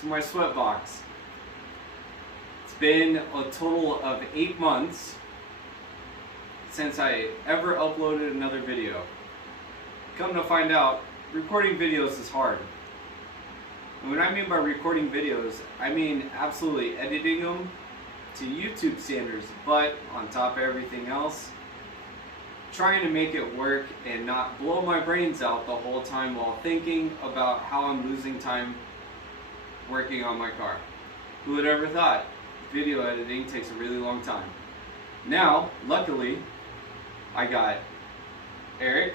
to my sweat box. It's been a total of 8 months since I ever uploaded another video. Come to find out, recording videos is hard. And what I mean by recording videos, I mean absolutely editing them to YouTube standards, but on top of everything else, trying to make it work and not blow my brains out the whole time while thinking about how I'm losing time working on my car. Who would ever thought video editing takes a really long time? Now, luckily, I got Eric,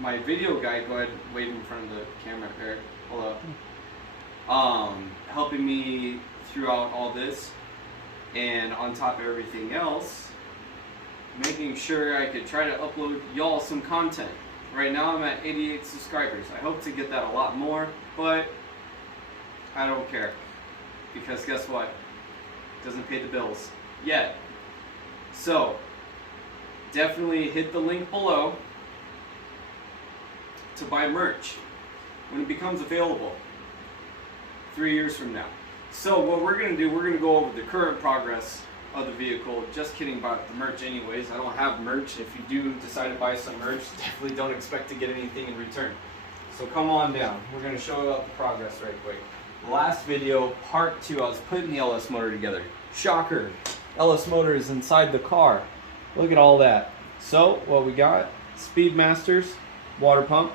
my video guy. Go ahead and wave in front of the camera, Eric. Hello. Helping me throughout all this, and on top of everything else, making sure I could try to upload y'all some content. Right now I'm at 88 subscribers. I hope to get that a lot more, but I don't care, because guess what? It doesn't pay the bills yet. So definitely hit the link below to buy merch when it becomes available 3 years from now. So what we're going to do, we're going to go over the current progress of the vehicle. Just kidding about the merch anyways. I don't have merch. If you do decide to buy some merch, definitely don't expect to get anything in return. So come on down. We're going to show you the progress right quick. Last video, part 2, I was putting the LS motor together. Shocker, LS motor is inside the car. Look at all that. So what we got, Speedmaster's water pump.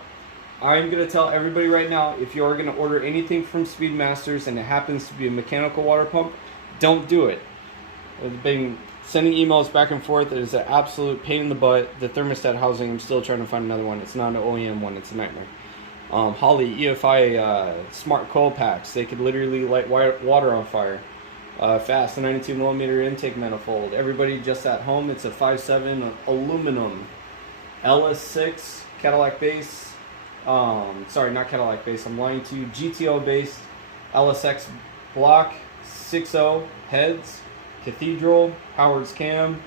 I'm going to tell everybody right now, if you're going to order anything from Speedmaster's and it happens to be a mechanical water pump, don't do it. I've been sending emails back and forth. It is an absolute pain in the butt. The thermostat housing, I'm still trying to find another one. It's not an OEM one. It's a nightmare. Holley EFI smart coil packs. They could literally light water on fire. Fast, a 92mm intake manifold. Everybody just at home, it's a 5.7 aluminum LS6 Cadillac base. Sorry, not Cadillac base, I'm lying to you. GTO based LSX block, 6.0 heads, Cathedral, Howard's cam.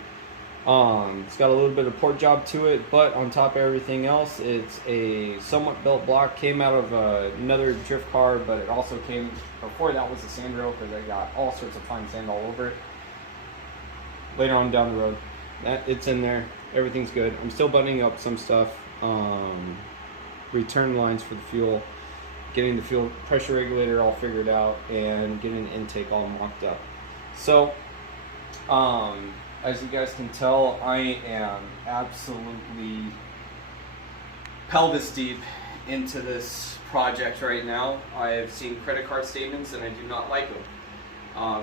It's got a little bit of port job to it, but on top of everything else, it's a somewhat built block. Came out of another drift car, but it also came, before that was a sand rail, because I got all sorts of fine sand all over it. Later on down the road, it's in there, everything's good. I'm still buttoning up some stuff. Return lines for the fuel, getting the fuel pressure regulator all figured out, and getting the intake all mocked up. So as you guys can tell, I am absolutely pelvis deep into this project right now. I have seen credit card statements and I do not like them.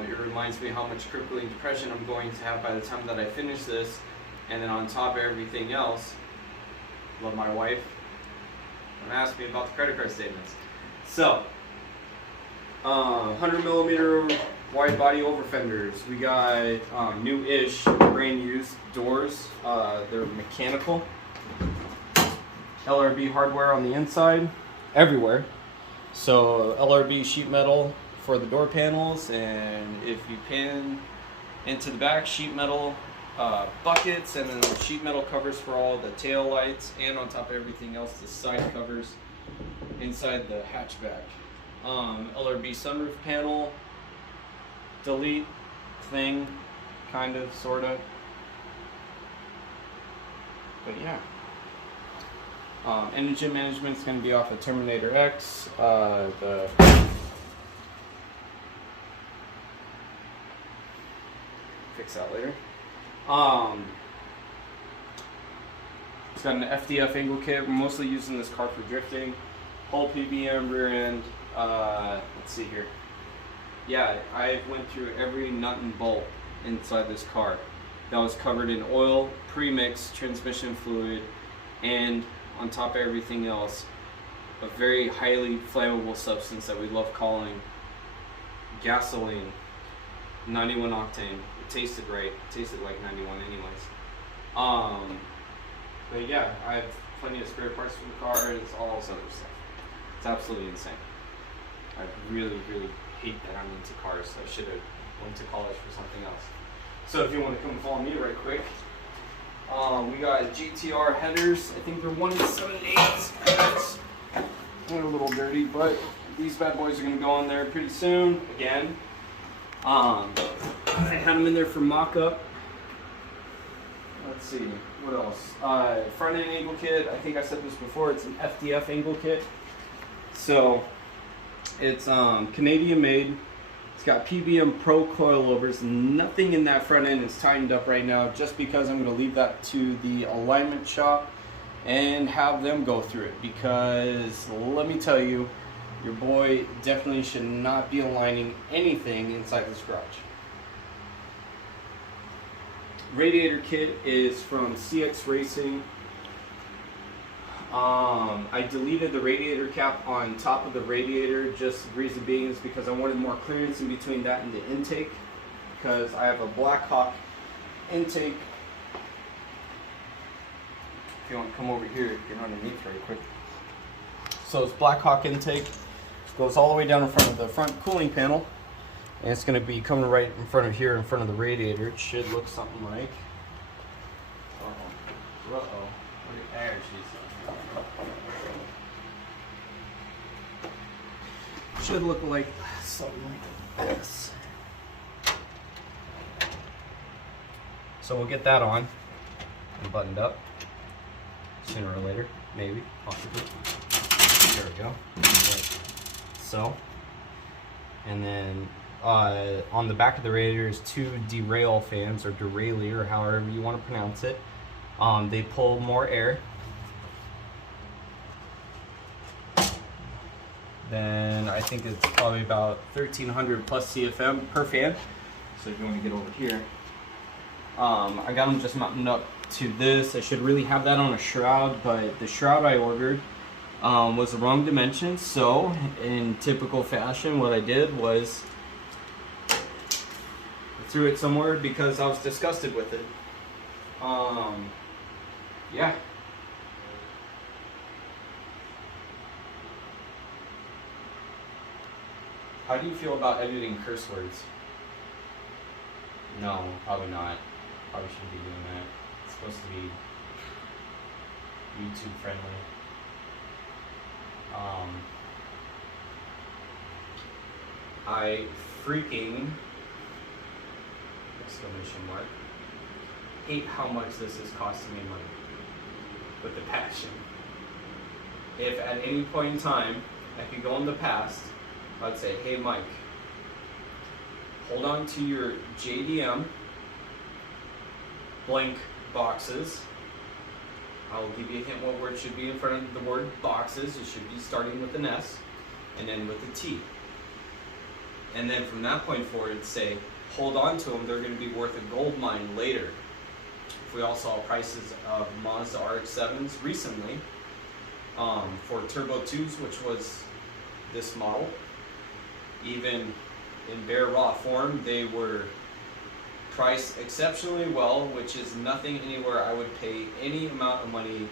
It reminds me how much crippling depression I'm going to have by the time that I finish this. And then on top of everything else, love my wife, don't ask me about the credit card statements. So 100mm wide body over fenders. We got new-ish, brand used doors. They're mechanical. LRB hardware on the inside, everywhere. So LRB sheet metal for the door panels, and if you pin into the back, sheet metal buckets, and then the sheet metal covers for all the tail lights, and on top of everything else, the side covers inside the hatchback. LRB sunroof panel, delete thing, kind of, sort of, but yeah. Engine management is going to be off of Terminator X. Fix that later. It's got an FDF angle kit. We're mostly using this car for drifting. Whole PBM rear end. Let's see here. Yeah, I went through every nut and bolt inside this car. That was covered in oil, pre-mixed transmission fluid, and on top of everything else, a very highly flammable substance that we love calling gasoline, 91 octane. It tasted right. It tasted like 91 anyways. But yeah, I have plenty of spare parts for the car, and it's all this other stuff. It's absolutely insane. I really, really hate that I'm into cars. I should have went to college for something else. So if you want to come follow me right quick, we got GTR headers. I think they're 1 7/8. They're a little dirty, but these bad boys are gonna go on there pretty soon. Again, I had them in there for mock-up. Let's see, what else? Front end angle kit. I think I said this before. It's an FDF angle kit. So it's Canadian made. It's got PBM Pro coilovers. Nothing in that front end is tightened up right now, just because I'm going to leave that to the alignment shop and have them go through it. Because let me tell you, your boy definitely should not be aligning anything inside this garage. Radiator kit is from CX Racing. I deleted the radiator cap on top of the radiator. Just the reason being is because I wanted more clearance in between that and the intake, because I have a Blackhawk intake. If you want to come over here, get underneath right quick. So it's Blackhawk intake. Goes all the way down in front of the front cooling panel. And it's going to be coming right in front of here, in front of the radiator. It should look something like. There she's. Should look like something like this. So we'll get that on and buttoned up sooner or later, maybe, possibly. There we go. So, and then on the back of the radiator is two derail fans, or derailleur, or however you want to pronounce it. They pull more air. Then I think it's probably about 1300 plus CFM per fan. So if you want to get over here, I got them just mounted up to this. I should really have that on a shroud, but the shroud I ordered was the wrong dimension. So in typical fashion, what I did was I threw it somewhere because I was disgusted with it. Yeah. How do you feel about editing curse words? No, probably not. Probably shouldn't be doing that. It's supposed to be YouTube friendly. I freaking exclamation mark hate how much this is costing me money with the passion. If at any point in time I could go in the past, I'd say, hey Mike, hold on to your JDM blank boxes. I'll give you a hint what word should be in front of the word boxes. It should be starting with an S and then with a T. And then from that point forward, say, hold on to them, they're going to be worth a gold mine later. If we all saw prices of Mazda RX7s recently, for Turbo 2s, which was this model, even in bare raw form, they were priced exceptionally well, which is nothing anywhere I would pay any amount of money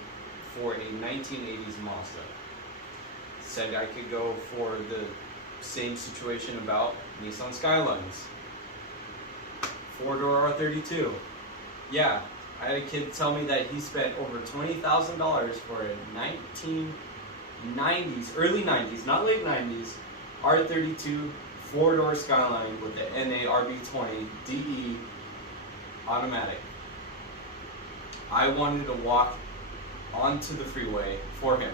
for a 1980s Mazda. Said I could go for the same situation about Nissan Skylines. 4-door R32. Yeah, I had a kid tell me that he spent over $20,000 for a 1990s, early 90s, not late 90s, R32 4-door Skyline with the NA RB20 DE automatic. I wanted to walk onto the freeway for him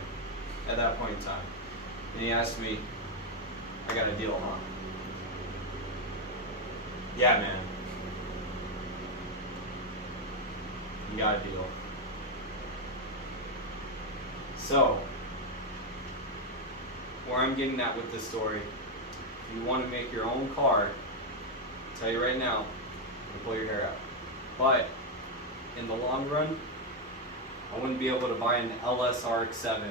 at that point in time. And he asked me, I got a deal, huh? Yeah, man. You got a deal. So, where I'm getting at with this story, if you want to make your own car, I'll tell you right now, you'll pull your hair out. But, in the long run, I wouldn't be able to buy an LS RX7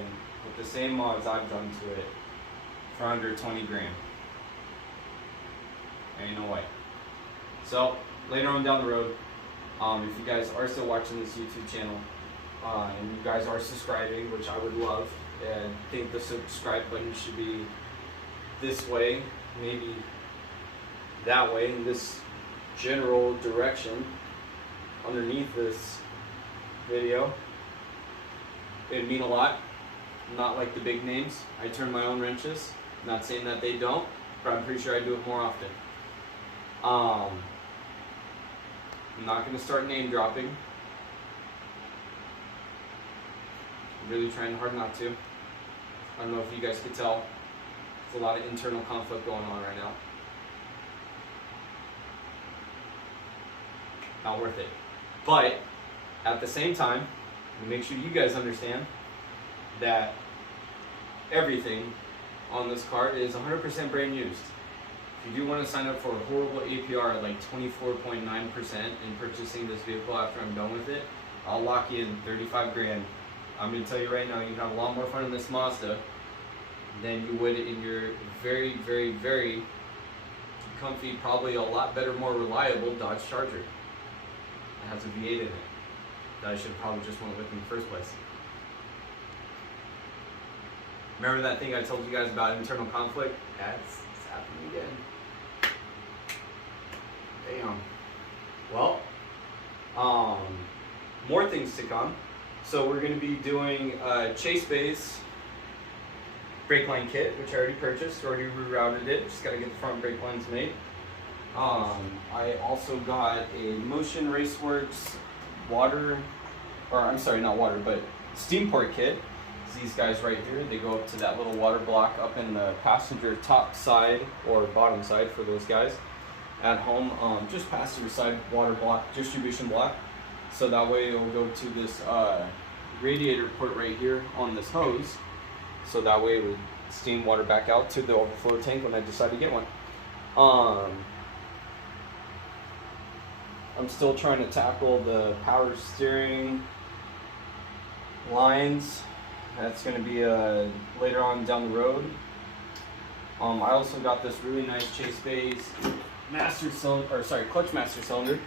with the same mods I've done to it for under 20 grand. Ain't no way. So, later on down the road, if you guys are still watching this YouTube channel, and you guys are subscribing, which I would love, and think the subscribe button should be this way, maybe that way, in this general direction underneath this video, it'd mean a lot. Not like the big names. I turn my own wrenches. Not saying that they don't, but I'm pretty sure I do it more often. I'm not going to start name dropping. I'm really trying hard not to. I don't know if you guys could tell. There's a lot of internal conflict going on right now. Not worth it. But at the same time, make sure you guys understand that everything on this card is 100% brand used. If you do want to sign up for a horrible APR like 24.9% in purchasing this vehicle after I'm done with it, I'll lock you in 35 grand. I'm going to tell you right now, you have a lot more fun in this Mazda than you would in your very, very, very comfy, probably a lot better, more reliable Dodge Charger. It has a V8 in it that I should have probably just went with in the first place. Remember that thing I told you guys about internal conflict? It's happening again. Damn. Well, more things to come. So we're going to be doing Chase Bay's brake line kit, which I already purchased, already rerouted it. Just got to get the front brake lines made. I also got a Motion Raceworks steam port kit. It's these guys right here. They go up to that little water block up in the passenger top side or bottom side for those guys at home. Just passenger side water block, distribution block. So that way it will go to this radiator port right here on this hose. So that way it would steam water back out to the overflow tank when I decide to get one. I'm still trying to tackle the power steering lines. That's going to be later on down the road. I also got this really nice Chase Bay's clutch master cylinder.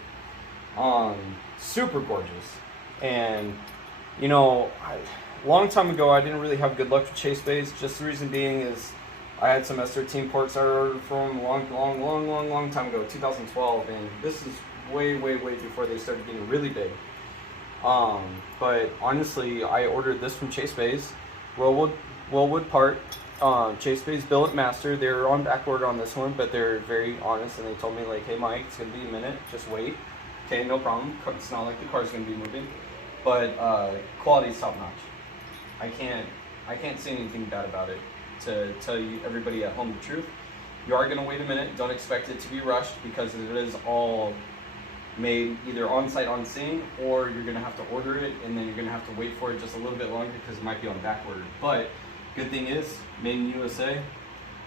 Super gorgeous. And you know, long time ago I didn't really have good luck with Chase Bay's. Just the reason being is I had some S13 ports I ordered from a long time ago, 2012, and this is way before they started getting really big. But honestly, I ordered this from Chase Bay's, Wellwood part. Chase Bay's Billet Master. They're on back order on this one, but they're very honest, and they told me like, hey Mike, it's gonna be a minute, just wait. Okay, no problem. It's not like the car's gonna be moving, but quality's top notch. I can't say anything bad about it. To tell you everybody at home the truth, you are gonna wait a minute. Don't expect it to be rushed because it is all made either on site on scene, or you're gonna have to order it and then you're gonna have to wait for it just a little bit longer because it might be on back order. But good thing is, made in USA,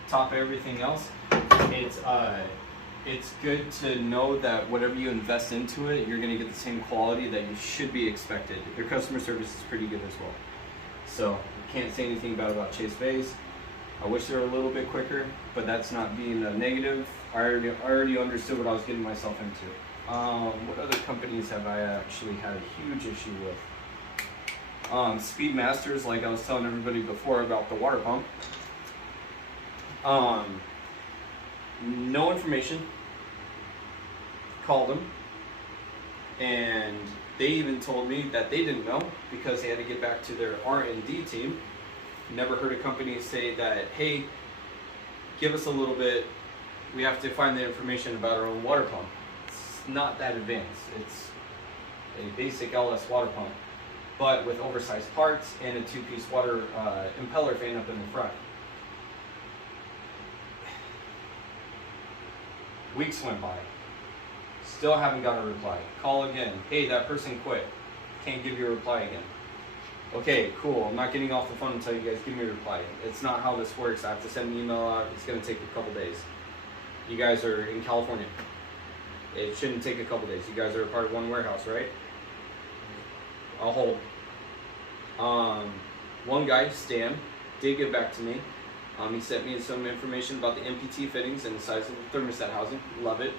top of everything else. It's good to know that whatever you invest into it, you're gonna get the same quality that you should be expected. Their customer service is pretty good as well. So can't say anything bad about Chase Bay's. I wish they were a little bit quicker, but that's not being a negative. I already understood what I was getting myself into. What other companies have I actually had a huge issue with? Speedmasters, like I was telling everybody before about the water pump. No information. Called them, and they even told me that they didn't know because they had to get back to their R&D team. Never heard a company say that, hey, give us a little bit, we have to find the information about our own water pump. It's not that advanced. It's a basic LS water pump, but with oversized parts and a two-piece water impeller fan up in the front. Weeks went by. Still haven't got a reply. Call again. Hey, that person quit. Can't give you a reply again. Okay, cool. I'm not getting off the phone until you guys give me a reply. It's not how this works. I have to send an email out. It's going to take a couple days. You guys are in California. It shouldn't take a couple days. You guys are a part of one warehouse, right? I'll hold. One guy, Stan, did get back to me. He sent me some information about the MPT fittings and the size of the thermostat housing. Love it.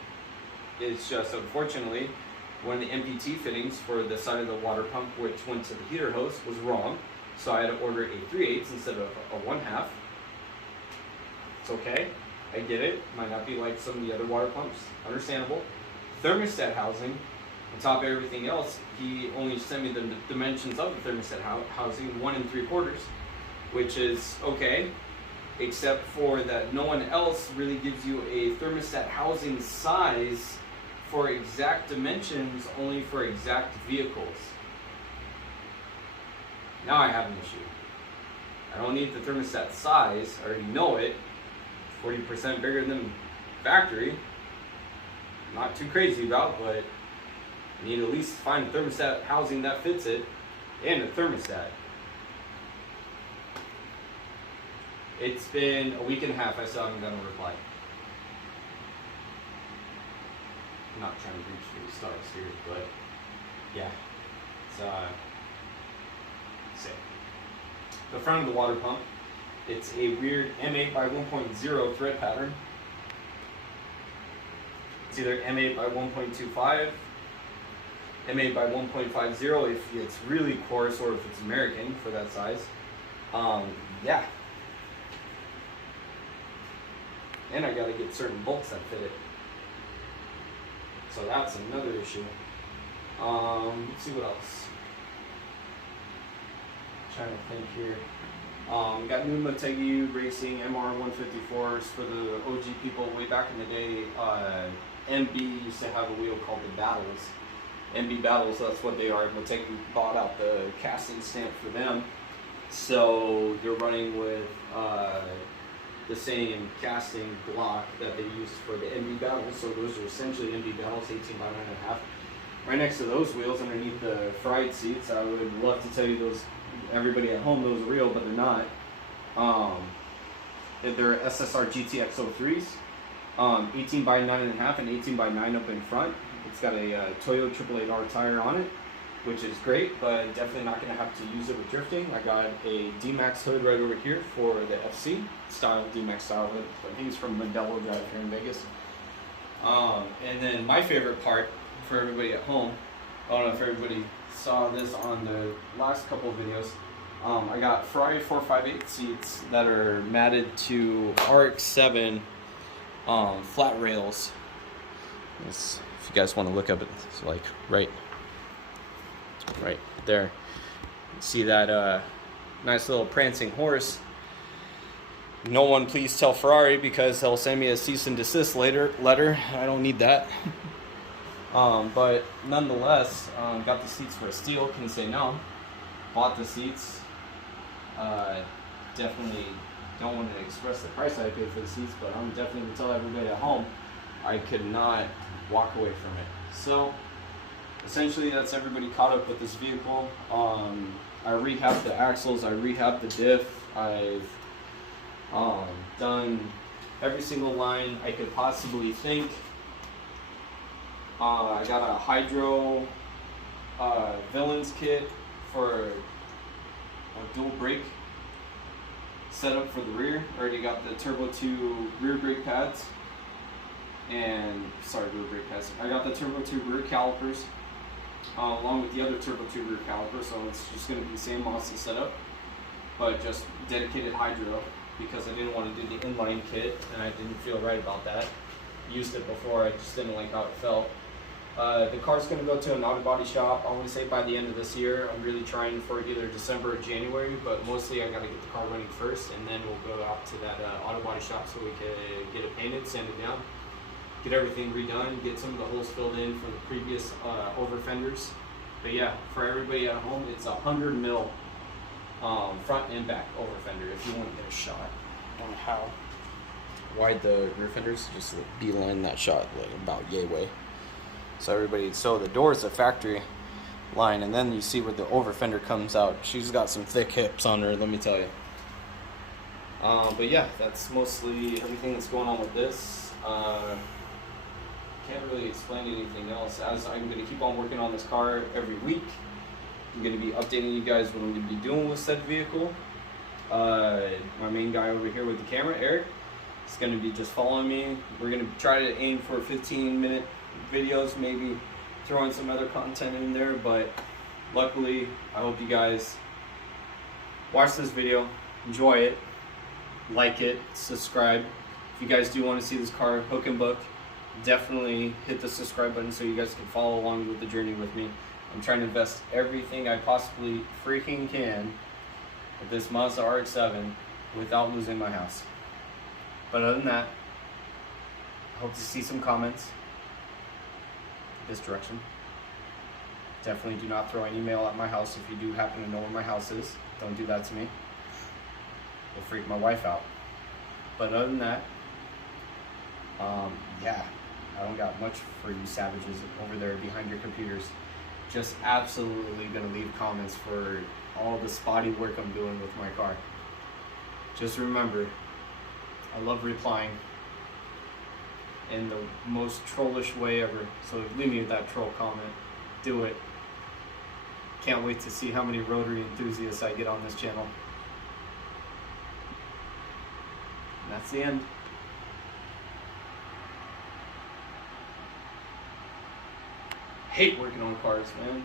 It's just, unfortunately, one of the MPT fittings for the side of the water pump, which went to the heater hose, was wrong. So I had to order a 3/8 instead of a 1/2. It's okay. I get it. Might not be like some of the other water pumps. Understandable. Thermostat housing, on top of everything else, he only sent me the dimensions of the thermostat housing, 1 3/4, which is okay. except for that no one else really gives you a thermostat housing size for exact dimensions, only for exact vehicles. Now I have an issue. I don't need the thermostat size, I already know it. 40% bigger than factory. Not too crazy about, but I need to at least find a thermostat housing that fits it, and a thermostat. It's been a week and a half, I still haven't gotten a reply. I'm not trying to reach for the stars here, but yeah, it's sick. The front of the water pump, it's a weird M8 by 1.0 thread pattern. It's either M8 by 1.25, M8 by 1.50 if it's really coarse, or if it's American for that size. Yeah. And I gotta get certain bolts that fit it. So that's another issue. Let's see what else. Trying to think here. Got new Motegi Racing MR154s for the OG people way back in the day. MB used to have a wheel called the Battles. MB Battles, that's what they are. Motegi bought out the casting stamp for them. So they're running with the same casting block that they used for the MB Battles. So those are essentially MB Battles, 18 by 9.5. Right next to those wheels, underneath the fried seats, I would love to tell you those, everybody at home, those are real, but they're not. They're SSR GTX 03s, 18 by 9.5 and 18 by 9 up in front. It's got a Toyo 888R tire on it, which is great, but definitely not going to have to use it with drifting. I got a D-Max hood right over here for the FC style, D-Max style hood. I think it's from Modelo Drive here in Vegas. And then my favorite part for everybody at home, I don't know if everybody saw this on the last couple of videos, I got Ferrari 458 seats that are matted to RX7 flat rails. If you guys want to look up, it's like right there. See that nice little prancing horse. No one please tell Ferrari, because they'll send me a cease and desist letter. I don't need that. But nonetheless, got the seats for a steal, can say no. Bought the seats. Definitely don't want to express the price I paid for the seats, but I'm definitely going to tell everybody at home I could not walk away from it. So essentially that's everybody caught up with this vehicle. I rehabbed the axles, I rehabbed the diff, I've done every single line I could possibly think. I got a hydro villains kit for a dual brake setup for the rear. Already got the Turbo 2 rear brake pads, and rear brake pads. I got the Turbo 2 rear calipers along with the other Turbo 2 rear caliper, so it's just going to be the same Aussie setup, but just dedicated hydro, because I didn't want to do the inline kit and I didn't feel right about that. Used it before, I just didn't like how it felt. The car's going to go to an auto body shop, I want to say by the end of this year. I'm really trying for either December or January, but mostly I got to get the car running first, and then we'll go out to that auto body shop so we can get it painted, sand it down, get everything redone, get some of the holes filled in from the previous over fenders. But yeah, for everybody at home, it's 100 mil front and back over fender. If you want to get a shot on how wide the rear fenders, just beeline that shot like about yay way. So everybody, so the door is a factory line, and then you see where the over fender comes out. She's got some thick hips on her, let me tell you. But yeah, that's mostly everything that's going on with this. Can't really explain anything else, as I'm going to keep on working on this car every week. I'm going to be updating you guys what I'm going to be doing with said vehicle. My main guy over here with the camera, Eric, is going to be just following me. We're going to try to aim for 15-minute videos, maybe throw in some other content in there, but luckily I hope you guys watch this video, enjoy it, like it, subscribe. If you guys do want to see this car hook and book, definitely hit the subscribe button so you guys can follow along with the journey with me. I'm trying to invest everything I possibly freaking can with this Mazda RX-7 without losing my house. But other than that, I hope to see some comments this direction. Definitely do not throw any mail at my house. If you do happen to know where my house is, don't do that to me. It'll freak my wife out. But other than that, yeah, I don't got much for you savages over there behind your computers. Just absolutely gonna leave comments for all the spotty work I'm doing with my car. Just remember, I love replying in the most trollish way ever. So leave me that troll comment. Do it. Can't wait to see how many rotary enthusiasts I get on this channel. And that's the end. Hate working on cars, man.